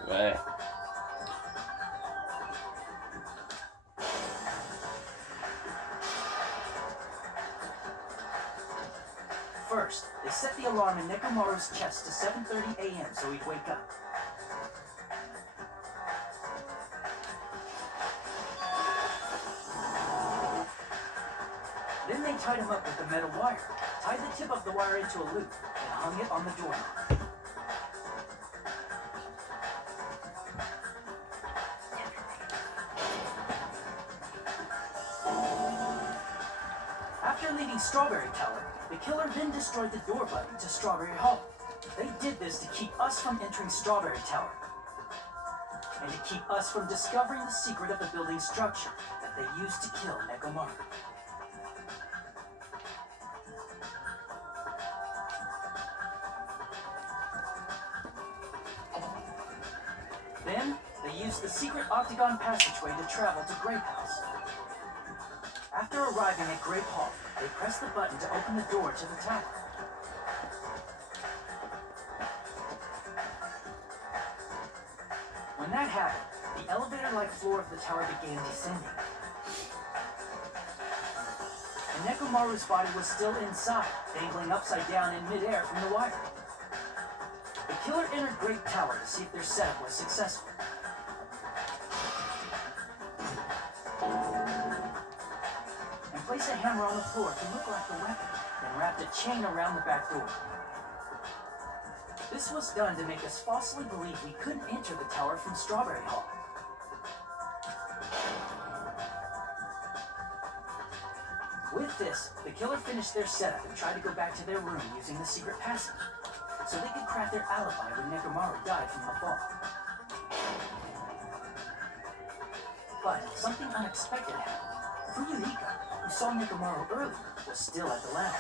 Right. First, they set the alarm in Nekomaru's chest to 7:30 a.m. so he'd wake up. Then they tied him up with the metal wire, tied the tip of the wire into a loop, and hung it on the doorknob. After leaving Strawberry Tower, the killer then destroyed the door button to Strawberry Hall. They did this to keep us from entering Strawberry Tower, and to keep us from discovering the secret of the building's structure that they used to kill Nekomaru. Then, they used the secret octagon passageway to travel to Grape House. After arriving at Grape Hall, they pressed the button to open the door to the tower. When that happened, the elevator-like floor of the tower began descending. And Nekomaru's body was still inside, dangling upside down in midair from the wire. The killer entered Great Tower to see if their setup was successful. And placed a hammer on the floor to look like a weapon, then wrapped a chain around the back door. This was done to make us falsely believe we couldn't enter the tower from Strawberry Hall. With this, the killer finished their setup and tried to go back to their room using the secret passage, so they could craft their alibi when Nekomaru died from the fall. But something unexpected happened. Fuyuhiko, who saw Nekomaru earlier, was still at the lounge.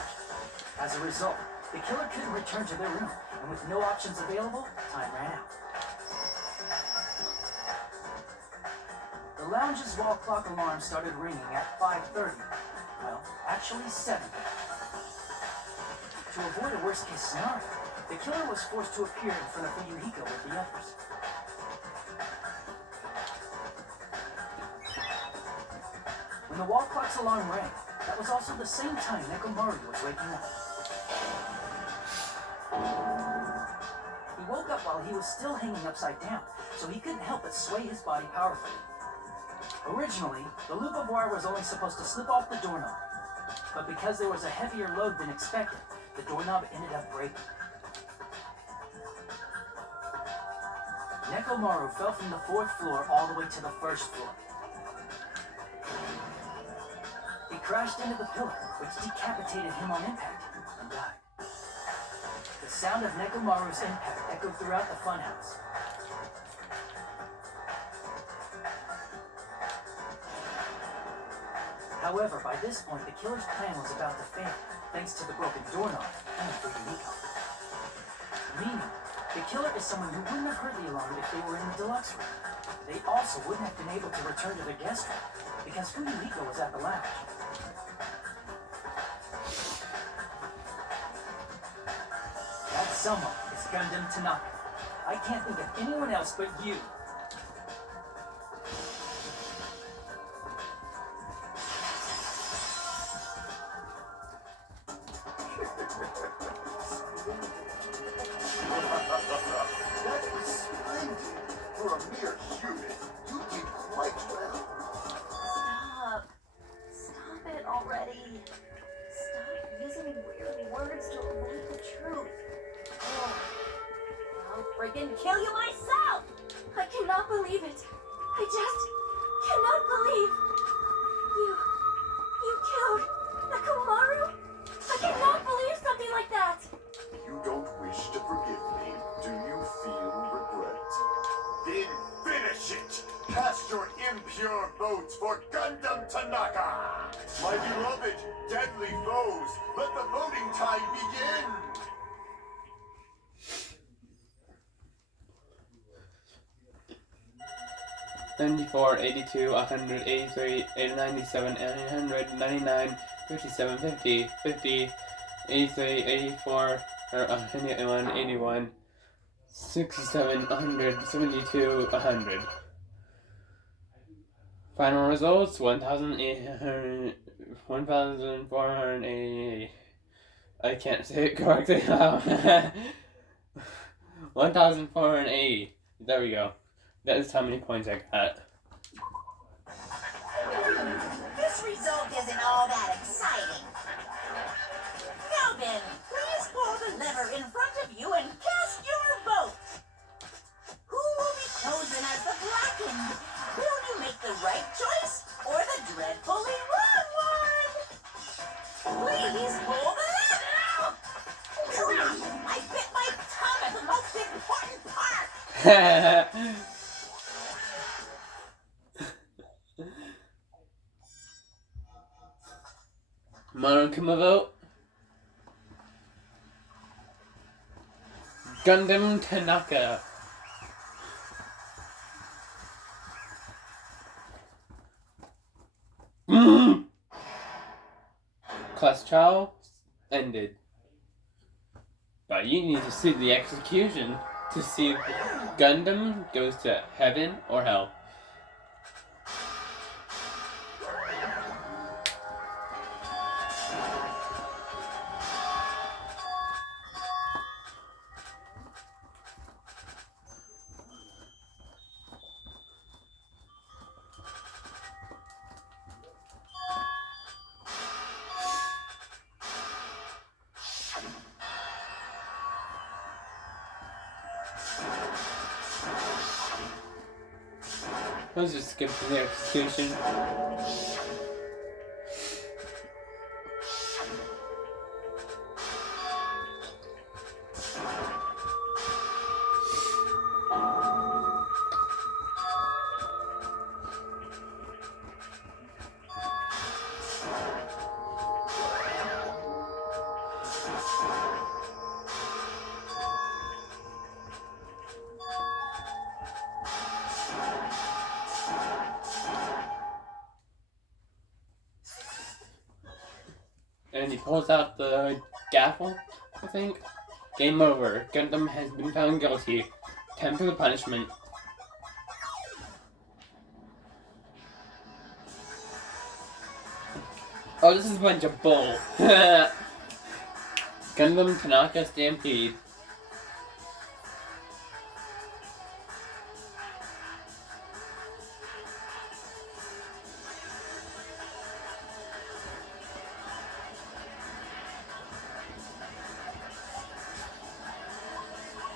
As a result, the killer couldn't return to their room, and with no options available, time ran out. The lounge's wall clock alarm started ringing at 5:30. Well, actually 7. To avoid a worst-case scenario, the killer was forced to appear in front of Fuyuhiko with the others. When the wall clock's alarm rang, that was also the same time Nekomaru was waking up. He woke up while he was still hanging upside down, so he couldn't help but sway his body powerfully. Originally, the loop of wire was only supposed to slip off the doorknob, but because there was a heavier load than expected, the doorknob ended up breaking. Nekomaru fell from the 4th floor all the way to the 1st floor. He crashed into the pillar, which decapitated him on impact, and died. The sound of Nekomaru's impact echoed throughout the funhouse. However, by this point, the killer's plan was about to fail, thanks to the broken doorknob and Fuyuhiko. Meaning, the killer is someone who wouldn't have heard the alarm if they were in the deluxe room. They also wouldn't have been able to return to their guest room, because Fuyuhiko was at the lounge. That someone is Gundam Tanaka. I can't think of anyone else but you. That was splendid. For a mere human, you did quite well. Stop. Stop it already. Stop using weird words to avoid the truth. Oh, I'll friggin' kill you myself! I cannot believe it. I just cannot believe. You killed Nekomaru? I cannot believe something like that. You don't wish to forgive me. Do you feel regret? Then finish it! Cast your impure votes for Gundam Tanaka! My beloved, deadly foes, let the voting time begin! 94, 82, 100, 83, 97, 199, 57, 50, 50, 83, 84, or 101, 81, 67, 100, 72, 100. Final results, 1,800, 1,488. I can't say it correctly now. 1,480. There we go. That is how many points I got. This result isn't all that exciting. Now then, please pull the lever in front of you and cast your vote. Who will be chosen as the blackened? Will you make the right choice or the dreadfully wrong one? Please pull the lever! I bit my tongue at the most important part. Monokuma vote. Gundam Tanaka. Class trial ended. But you need to see the execution to see if Gundam goes to heaven or hell. Let's just skip to the execution. And he pulls out the gavel, I think. Game over. Gundam has been found guilty. Time for the punishment. Oh, this is a bunch of bull. Gundam Tanaka Stampede.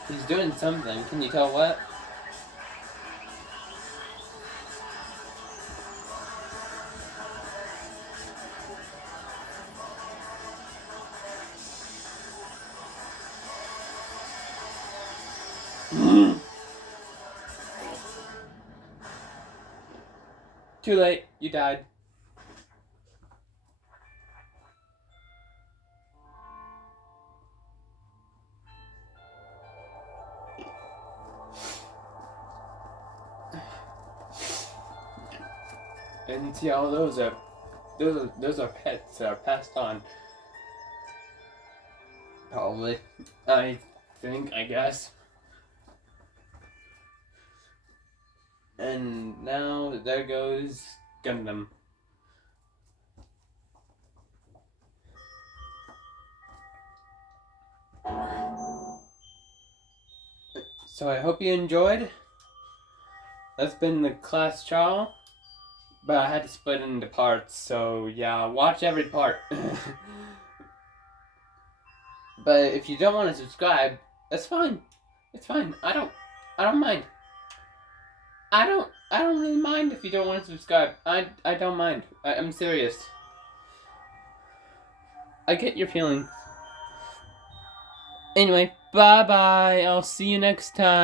He's doing something. Can you tell what? Too late. You died. And see, all those are pets that are passed on. Probably. I think, I guess. And now there goes Gundam. So I hope you enjoyed. That's been the class trial. But I had to split it into parts, so yeah, watch every part. But if you don't want to subscribe, that's fine. It's fine. I don't mind. I don't really mind if you don't want to subscribe. I don't mind. I'm serious. I get your feelings. Anyway, bye bye. I'll see you next time.